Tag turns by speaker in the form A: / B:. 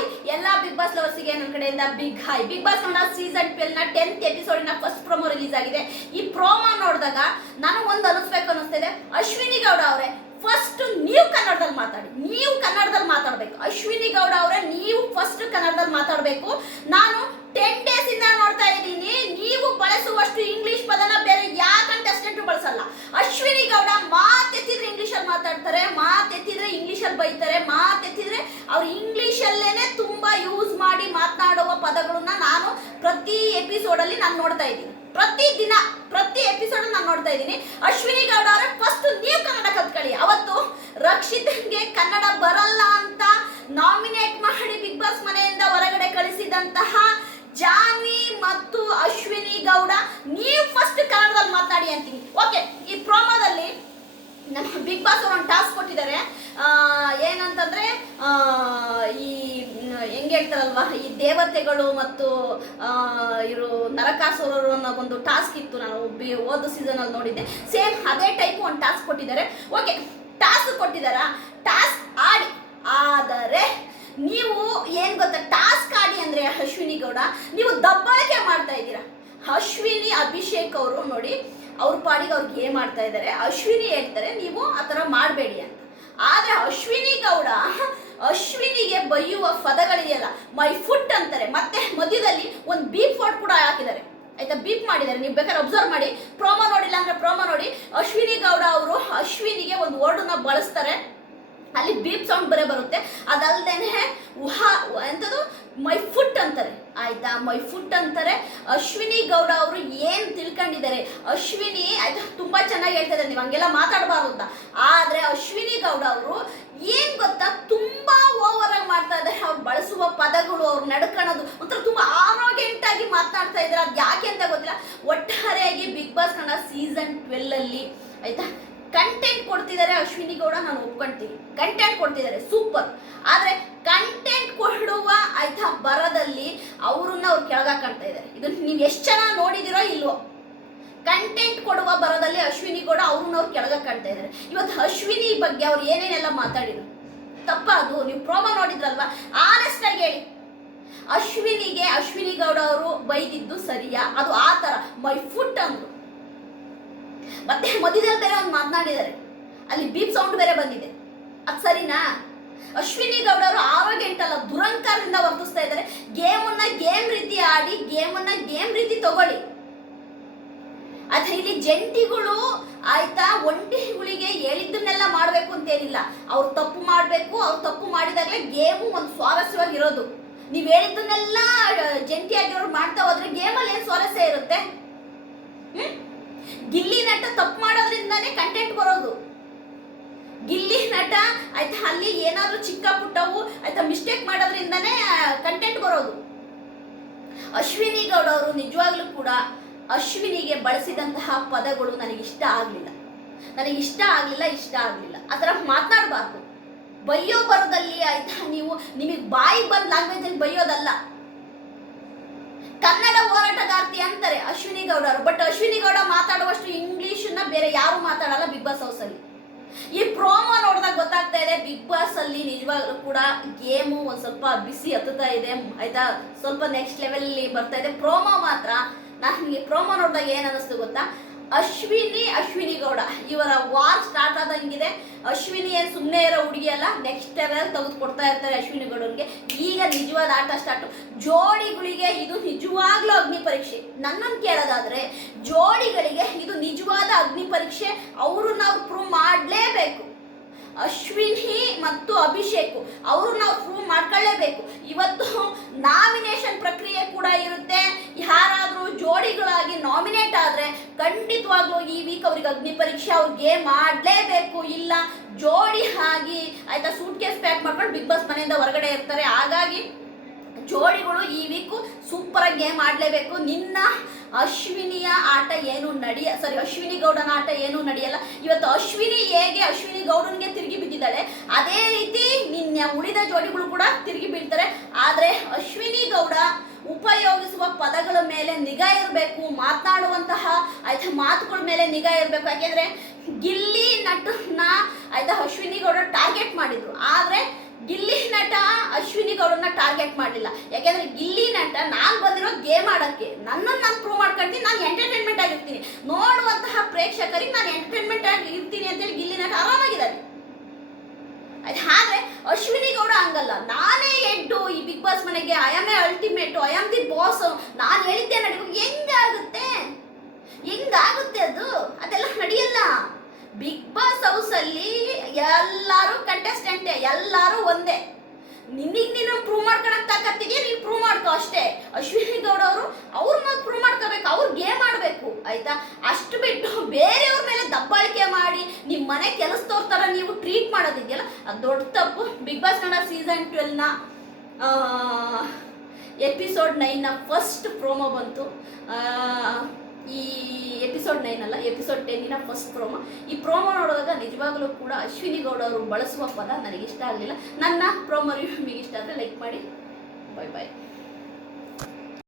A: Hi, ಎಲ್ಲ big boss ಲವರ್ಸಿಗೆ ನನ್ನ ಕಡೆಯಿಂದ big hi. Big boss Kannada season ಟ್ವೆಲ್ನ ಟೆಂತ್ನ ಫಸ್ಟ್ ಪ್ರೋಮೋ ರಿಲೀಸ್ ಆಗಿದೆ. ಈ ಪ್ರೋಮೋ ನೋಡಿದಾಗ ನಾನು ಒಂದು ಅನಿಸ್ಬೇಕು ಅನಿಸ್ತಿದೆ. ಅಶ್ವಿನಿ ಗೌಡ ಅವರೇ ಫಸ್ಟ್ ನೀವು ಕನ್ನಡದಲ್ಲಿ ಮಾತಾಡಿ. ನೀವು ಕನ್ನಡದಲ್ಲಿ ಮಾತಾಡಬೇಕು. ಅಶ್ವಿನಿ ಗೌಡ ಅವರೇ, ನೀವು ಫಸ್ಟ್ ಕನ್ನಡದಲ್ಲಿ ಮಾತಾಡಬೇಕು. ನಾನು ಟೆನ್ ಡೇಸ್ ಇಂದ ನೋಡ್ತಾ ಇದ್ದೀನಿ. ನೀವು ಬಳಸುವಷ್ಟು ಮಾಡಿ ಮಾತನಾಡುವ ಪದಗಳನ್ನ ನಾನು ಪ್ರತಿ ಎಪಿಸೋಡಲ್ಲಿ ನಾನು ನೋಡ್ತಾ ಇದ್ದೀನಿ. ಪ್ರತಿ ದಿನ, ಪ್ರತಿ ಎಪಿಸೋಡ್ ನಾನು ನೋಡ್ತಾ ಇದ್ದೀನಿ. ಅಶ್ವಿನಿ ಗೌಡ ಅವರ ಫಸ್ಟ್ ನೀವು ಕನ್ನಡ ಕಲ್ತ್ಕೊಳ್ಳಿ. ಅವತ್ತು ರಕ್ಷಿತನ್ಗೆ ಕನ್ನಡ ಬರಲ್ಲ ಅಂತ ನಾಮಿನೇಟ್ ಮಾಡಿ ಬಿಗ್ ಬಾಸ್ ಮನೆಯಿಂದ ಹೊರಗಡೆ ಕಳಿಸಿದಂತಹ ಜಾನ್ವಿ ಮತ್ತು ಅಶ್ವಿನಿ ಗೌಡ, ನೀವು ಫಸ್ಟ್ ಕನ್ನಡದಲ್ಲಿ ಮಾತಾಡಿ ಅಂತೀನಿ. ಓಕೆ ಈ ಪ್ರೋಮೋದಲ್ಲಿ ನಮ್ಮ ಬಿಗ್ ಬಾಸ್ ಅವರು ಒಂದು ಟಾಸ್ಕ್ ಕೊಟ್ಟಿದ್ದಾರೆ. ಏನಂತಂದ್ರೆ ಈ ಹೆಂಗೆ ಹೇಳ್ತಾರಲ್ವಾ? ಈ ದೇವತೆಗಳು ಮತ್ತು ಇವರು ನರಕಾಸುರರು ಅನ್ನೋ ಒಂದು ಟಾಸ್ಕ್ ಇತ್ತು. ನಾನು ಬಿ ಸೀಸನ್ ಅಲ್ಲಿ ನೋಡಿದ್ದೆ. ಸೇಮ್ ಅದೇ ಟೈಪ್ ಒಂದು ಟಾಸ್ಕ್ ಕೊಟ್ಟಿದ್ದಾರೆ. Okay task ಕೊಟ್ಟಿದ್ದಾರಾ? ಟಾಸ್ಕ್ ಆಡಿ, ಆದರೆ ನೀವು ಏನು ಗೊತ್ತಾ? ಟಾಸ್ಕ್ ಆಡಿ ಅಂದ್ರೆ ಅಶ್ವಿನಿ ಗೌಡ, ನೀವು ದಬ್ಬಾಳಿಕೆ ಮಾಡ್ತಾ ಇದ್ದೀರಾ? ಅಶ್ವಿನಿ ಅಭಿಷೇಕ್ ಅವರು ನೋಡಿ, ಅವ್ರ ಪಾಡಿಗೆ ಅವ್ರಿಗೆ ಏನ್ ಮಾಡ್ತಾ ಇದ್ದಾರೆ? ಅಶ್ವಿನಿ ಹೇಳ್ತಾರೆ, ನೀವು ಆ ಥರ ಮಾಡಬೇಡಿ ಅಂತ. ಆದರೆ ಅಶ್ವಿನಿ ಗೌಡ ಅಶ್ವಿನಿಗೆ ಬೈಯುವ ಪದಗಳಿದೆಯಲ್ಲ? ಮೈ ಫುಟ್ ಅಂತಾರೆ. ಮತ್ತೆ ಮಧ್ಯದಲ್ಲಿ ಒಂದು ಬೀಪ್ ಫೋಟ್ ಕೂಡ ಹಾಕಿದ್ದಾರೆ. ಆಯ್ತಾ? ಬೀಪ್ ಮಾಡಿದ್ದಾರೆ. ನೀವು ಬೇಕಾದ್ರೆ ಅಬ್ಸರ್ವ್ ಮಾಡಿ. ಪ್ರೋಮೋ ನೋಡಿಲ್ಲ ಅಂದ್ರೆ ಪ್ರೋಮೋ ನೋಡಿ. ಅಶ್ವಿನಿ ಗೌಡ ಅವರು ಅಶ್ವಿನಿಗೆ ಒಂದು ವರ್ಡನ್ನ ಬಳಸ್ತಾರೆ. ಅಲ್ಲಿ ಬೀಪ್ ಸೌಂಡ್ ಬರೇ ಬರುತ್ತೆ. ಅದಲ್ದೇನೆ ಉಹಾ ಎಂಥದ್ದು ಮೈ ಫುಟ್ ಅಂತಾರೆ. ಆಯ್ತಾ? ಮೈ ಫುಟ್ ಅಂತಾರೆ. ಅಶ್ವಿನಿ ಗೌಡ ಅವರು ಏನು ತಿಳ್ಕೊಂಡಿದ್ದಾರೆ? ಅಶ್ವಿನಿ, ಆಯ್ತಾ? ತುಂಬಾ ಚೆನ್ನಾಗಿ ಹೇಳ್ತಾ ನೀವು, ಹಂಗೆಲ್ಲ ಮಾತಾಡಬಾರ್ದು ಅಂತ. ಆದ್ರೆ ಅಶ್ವಿನಿ ಗೌಡ ಅವರು ಏನ್ ಗೊತ್ತಾ? ತುಂಬಾ ಓವರ್ ಆಗಿ ಮಾಡ್ತಾ ಇದ್ದಾರೆ. ಅವ್ರು ಬಳಸುವ ಪದಗಳು, ಅವ್ರು ನಡ್ಕೊಳ್ಳೋದು ಒಂಥರ ತುಂಬಾ ಆರೋಗ್ಯಂಟ್ ಆಗಿ ಮಾತನಾಡ್ತಾ ಇದ್ದಾರೆ. ಅದು ಯಾಕೆ ಅಂತ ಗೊತ್ತಿಲ್ಲ. ಒಟ್ಟಾರೆಯಾಗಿ Bigg Boss Kannada season twelve ಅಲ್ಲಿ, ಆಯ್ತಾ? ಕಂಟೆಂಟ್ ಕೊಡ್ತಿದ್ದಾರೆ ಅಶ್ವಿನಿ ಗೌಡ, ನಾನು ಒಪ್ಕೊಂತೀನಿ. ಕಂಟೆಂಟ್ ಕೊಡ್ತಿದ್ದಾರೆ. ಸೂಪರ್ ಆದ್ರೆ ಕಂಟೆಂಟ್ ಅವ್ರನ್ನ ಅವ್ರು ಕೆಳಗಾಕಂತ ಇದ್ದಾರೆ ಇದನ್ನ ನೀವು ಎಷ್ಟು ಚೆನ್ನಾಗಿ ನೋಡಿದಿರೋ ಇಲ್ವೋ? ಕಂಟೆಂಟ್ ಕೊಡುವ ಬರದಲ್ಲಿ ಅಶ್ವಿನಿ ಗೌಡ ಅವ್ರನ್ನ ಅವ್ರು ಕೆಳಗೆ ಕಾಣ್ತಾ ಇದ್ದಾರೆ ಇವತ್ತು ಅಶ್ವಿನಿ ಬಗ್ಗೆ ಅವ್ರು ಏನೇನೆಲ್ಲ ಮಾತಾಡಿದ್ರು? ತಪ್ಪ ಅದು, ನೀವು ಪ್ರೋಮೋ ನೋಡಿದ್ರಲ್ವಾ? ಆನೆಸ್ಟ್ ಆಗಿ ಹೇಳಿ. ಅಶ್ವಿನಿಗೆ ಅಶ್ವಿನಿ ಗೌಡ ಅವರು ಬೈದಿದ್ದು ಸರಿಯಾ? ಅದು ಆ ತರ ಮೈ ಫುಟ್ ಅಂದ್ರು. ಮತ್ತೆ ಮಧ್ಯದಲ್ಲಿ ಬೇರೆ ಒಂದು ಮಾತನಾಡಿದ್ದಾರೆ. ಅಲ್ಲಿ ಬೀಪ್ ಸೌಂಡ್ ಬೇರೆ ಬಂದಿದೆ. ಅದು ಸರಿನಾ? ಅಶ್ವಿನಿ ಗೌಡ ಅವರು ಆರೋಗ್ಯ ಇಟ್ಟಲ್ಲ ದುರಂಕಾರದಿಂದ ವರ್ತಿಸ್ತಾ ಇದ್ದಾರೆ. ಗೇಮನ್ನ ಗೇಮ್ ರೀತಿ ಆಡಿ ಗೇಮನ್ನ ಗೇಮ್ ರೀತಿ ತಗೊಳ್ಳಿ. ಆದ್ರೆ ಇಲ್ಲಿ ಜಂಟಿಗಳು ಆಯ್ತಾ ಒಂಟಿಗಳಿಗೆ ಹೇಳಿದ್ದನ್ನೆಲ್ಲ ಮಾಡಬೇಕು ಅಂತೇನಿಲ್ಲ ಅವ್ರು ತಪ್ಪು ಮಾಡಬೇಕು, ಅವ್ರು ತಪ್ಪು ಮಾಡಿದಾಗಲೇ ಗೇಮು ಒಂದು ಸ್ವಾರಸ್ಯವಾಗಿರೋದು ನೀವು ಹೇಳಿದ್ದನ್ನೆಲ್ಲ ಜಂಟಿ ಆಗಿರೋರು ಮಾಡ್ತಾ ಹೋದ್ರೆ ಗೇಮಲ್ಲಿ ಏನು ಸ್ವಾರಸ್ಯ ಇರುತ್ತೆ? ಗಿಲ್ಲಿ ನಟ ತಪ್ಪು ಮಾಡೋದ್ರಿಂದಾನೇ ಕಂಟೆಂಟ್ ಬರೋದು. ಗಿಲ್ಲಿ ನಟ ಆಯ್ತಾ ಅಲ್ಲಿ ಏನಾದ್ರೂ ಚಿಕ್ಕ ಪುಟ್ಟವು ಆಯ್ತಾ ಮಿಸ್ಟೇಕ್ ಮಾಡೋದ್ರಿಂದಾನೇ ಕಂಟೆಂಟ್ ಬರೋದು. ಅಶ್ವಿನಿ ಗೌಡ ಅವರು ನಿಜವಾಗ್ಲೂ ಕೂಡ ಅಶ್ವಿನಿಗೆ ಬಳಸಿದಂತಹ ಪದಗಳು ನನಗೆ ಇಷ್ಟ ಆಗಲಿಲ್ಲ. ನನಗೆ ಇಷ್ಟ ಆಗಲಿಲ್ಲ ಇಷ್ಟ ಆಗಲಿಲ್ಲ. ಆ ಥರ ಮಾತನಾಡಬಾರ್ದು. ಬೈಯೋ ಬರೋದಲ್ಲಿ ಆಯ್ತಾ ನೀವು? ನಿಮಗೆ ಬಾಯಿ ಬಂದ ಲ್ಯಾಂಗ್ವೇಜಲ್ಲಿ ಬೈಯೋದಲ್ಲ ಕನ್ನಡ ಹೋರಾಟಗಾರ್ತಿ ಅಂತಾರೆ ಅಶ್ವಿನಿ ಗೌಡರು ಬಟ್ ಅಶ್ವಿನಿ ಗೌಡ ಮಾತಾಡುವಷ್ಟು ಇಂಗ್ಲಿಷನ್ನ ಬೇರೆ ಯಾರು ಮಾತಾಡಲ್ಲ ಬಿಗ್ ಬಾಸ್ ಹೌಸ್ ಅಲ್ಲಿ. ಈ ಪ್ರೋಮೋ ನೋಡಿದಾಗ ಗೊತ್ತಾಗ್ತಾ ಇದೆ ಬಿಗ್ ಬಾಸ್ ಅಲ್ಲಿ ನಿಜವಾಗ್ಲೂ ಕೂಡ ಗೇಮು ಒಂದ್ ಸ್ವಲ್ಪ ಬಿಸಿ ಹತ್ತುತ್ತಾ ಇದೆ, ಆಯ್ತಾ? ಸ್ವಲ್ಪ ನೆಕ್ಸ್ಟ್ ಲೆವೆಲ್ ಬರ್ತಾ ಇದೆ. ಪ್ರೋಮೋ ಮಾತ್ರ ನನಗೆ ಪ್ರೋಮೋ ನೋಡಿದಾಗ ಏನ್ ಅನ್ನಿಸ್ತು ಗೊತ್ತಾ? ಅಶ್ವಿನಿ ಅಶ್ವಿನಿ ಗೌಡ, ಇವರ ವಾರ್ ಸ್ಟಾರ್ಟ್ ಆದಂಗಿದೆ. ಅಶ್ವಿನಿ ಏನ್ ಸುಮ್ಮನೆ ಇರೋ ಹುಡುಗಿ ಅಲ್ಲ ನೆಕ್ಸ್ಟ್ ಲೆವೆಲ್ ತೆಗೆದು ಕೊಡ್ತಾ ಇರ್ತಾರೆ ಅಶ್ವಿನಿ ಗೌಡರಿಗೆ ಈಗ ನಿಜವಾದ ಆಟ ಸ್ಟಾರ್ಟ್ ಜೋಡಿಗಳಿಗೆ ಇದು ನಿಜವಾಗ್ಲೂ ಅಗ್ನಿ ಪರೀಕ್ಷೆ. ನನ್ನನ್ನು ಕೇಳೋದಾದ್ರೆ, ಜೋಡಿಗಳಿಗೆ ಇದು ನಿಜವಾದ ಅಗ್ನಿ ಪರೀಕ್ಷೆ. ಅವರು ಮಾಡಲೇಬೇಕು ಅಶ್ವಿನಿ ಮತ್ತು ಅಭಿಷೇಕ್. ಅವರು ನಾವು ಪ್ರೂವ್ ಮಾಡ್ಕೊಳ್ಳೇಬೇಕು. ಇವತ್ತು ನಾಮಿನೇಷನ್ ಪ್ರಕ್ರಿಯೆ ಕೂಡ ಇರುತ್ತೆ. ಯಾರಾದರೂ ಜೋಡಿಗಳಾಗಿ ನಾಮಿನೇಟ್ ಆದ್ರೆ ಖಂಡಿತವಾಗ್ಲೂ ಈ ವೀಕ್ ಅವ್ರಿಗೆ ಅಗ್ನಿ ಪರೀಕ್ಷೆ ಅವ್ರಿಗೆ ಮಾಡಲೇಬೇಕು ಇಲ್ಲ, ಜೋಡಿ ಆಗಿ ಆಯ್ತಾ ಸೂಟ್ ಕೇಸ್ ಪ್ಯಾಕ್ ಮಾಡ್ಕೊಂಡು ಬಿಗ್ ಬಾಸ್ ಮನೆಯಿಂದ ಹೊರಗಡೆ ಇರ್ತಾರೆ. ಹಾಗಾಗಿ ಜೋಡಿಗಳು ಈ ವೀಕು ಸೂಪರ್ ಆಗಿ ಗೇಮ್ ಆಡಲೇಬೇಕು. ನಿನ್ನ ಅಶ್ವಿನಿಯ ಆಟ ಏನು ನಡೆಯ ಸಾರಿ ಅಶ್ವಿನಿ ಗೌಡನ ಆಟ ಏನು ನಡೆಯಲ್ಲ? ಇವತ್ತು ಅಶ್ವಿನಿ ಹೇಗೆ ಅಶ್ವಿನಿ ಗೌಡನ್ಗೆ ತಿರುಗಿ ಬಿದ್ದಿದ್ದಾಳೆ, ಅದೇ ರೀತಿ ನಿನ್ನ ಉಳಿದ ಜೋಡಿಗಳು ಕೂಡ ತಿರುಗಿ ಬೀಳ್ತಾರೆ ಆದರೆ ಅಶ್ವಿನಿ ಗೌಡ ಉಪಯೋಗಿಸುವ ಪದಗಳ ಮೇಲೆ ನಿಗಾ ಇರಬೇಕು, ಮಾತನಾಡುವಂತಹ ಆಯ್ತಾ ಮಾತುಗಳ ಮೇಲೆ ನಿಗಾ ಇರಬೇಕು. ಯಾಕೆಂದ್ರೆ ಗಿಲ್ಲಿ ನಟನ ಆಯ್ತಾ ಅಶ್ವಿನಿ ಗೌಡ ಟಾರ್ಗೆಟ್ ಮಾಡಿದ್ರು. ಆದ್ರೆ ಗಿಲ್ಲಿ ಅವ್ರನ್ನ ಟಾರ್ಗೆಟ್ ಮಾಡಲಿಲ್ಲ. ಯಾಕೆಂದ್ರೆ ಗಿಲ್ಲಿ ನಟ ನಾನು ಬಂದಿರೋ ಗೇಮ್ ಆಡಕ್ಕೆ ನನ್ನನ್ನು ನಾನು ಪ್ರೂವ್ ಮಾಡ್ಕೊಂತೀನಿ ನಾನು ಎಂಟರ್ಟೈನ್ಮೆಂಟ್ ಆಗಿರ್ತೀನಿ. ನೋಡುವಂತಹ ಪ್ರೇಕ್ಷಕರಿಗೆ ನಾನು ಎಂಟರ್ಟೈನ್ಮೆಂಟ್ ಆಗಿ ಇರ್ತೀನಿ ಅಂತೇಳಿ ಗಿಲ್ಲಿ ನಟ ಆರಾಮಾಗಿದ್ದಾರೆ. ಆದ್ರೆ ಅಶ್ವಿನಿ ಗೌಡ ಹಂಗಲ್ಲ. ನಾನೇ ಎಡ್ಡು ಈ ಬಿಗ್ ಬಾಸ್ ಮನೆಗೆ. I am a ultimate I am the boss ನಾನು ಹೇಳಿದ್ದೆ ನಡಿಬೇಕು. ಹೆಂಗಾಗುತ್ತೆ? ಹೆಂಗಾಗುತ್ತೆ ಅದು? ಅದೆಲ್ಲ ನಡೆಯಲ್ಲ. ಬಿಗ್ ಬಾಸ್ ಹೌಸ್ ಅಲ್ಲಿ ಎಲ್ಲಾರು ಕಂಟೆಸ್ಟೆಂಟೇ ಎಲ್ಲಾರು ಒಂದೇ. ನಿನ್ನಿಗೆ ನೀನು ಪ್ರೂವ್ ಮಾಡ್ಕೊಳಕ್ ತಾಕತ್ತಿಗೆ ನೀನ್ ಪ್ರೂವ್ ಮಾಡ್ಕೋ ಅಷ್ಟೇ. ಅಶ್ವಿನಿ ಗೌಡ ಅವರು ಅವ್ರನ್ನ ಪ್ರೂವ್ ಮಾಡ್ಕೋಬೇಕು, ಅವ್ರ ಗೇಮ್ ಆಡಬೇಕು, ಆಯ್ತಾ? ಅಷ್ಟು ಬಿಟ್ಟು ಬೇರೆಯವ್ರ ಮೇಲೆ ದಬ್ಬಾಳಿಕೆ ಮಾಡಿ ನಿಮ್ಮ ಮನೆ ಕೆಲಸದವ್ರ ಥರ ನೀವು ಟ್ರೀಟ್ ಮಾಡೋದಿದೆಯಲ್ಲ, ಅದು ದೊಡ್ಡ ತಪ್ಪು. ಬಿಗ್ ಬಾಸ್ ಕನ್ನಡ ಸೀಸನ್ ಟ್ವೆಲ್ನ ಎಪಿಸೋಡ್ ನೈನ್ನ ಫಸ್ಟ್ ಪ್ರೋಮೋ ಬಂತು. ಈ ಎಪಿಸೋಡ್ ನೈನ್ ಅಲ್ಲ ಎಪಿಸೋಡ್ ಟೆನ್ನಿನ ಫಸ್ಟ್ ಪ್ರೋಮೋ ಈ ಪ್ರೋಮೋ ನೋಡಿದಾಗ ನಿಜವಾಗ್ಲೂ ಕೂಡ ಅಶ್ವಿನಿ ಗೌಡ ಅವರು ಬಳಸುವ ಪದ ನನಗೆ ಇಷ್ಟ ಆಗಲಿಲ್ಲ. ನನ್ನ ಪ್ರೋಮೋ ರಿವ್ಯೂ ನಿಮಗೆ ಇಷ್ಟ ಆದರೆ ಲೈಕ್ ಮಾಡಿ. ಬಾಯ್ ಬಾಯ್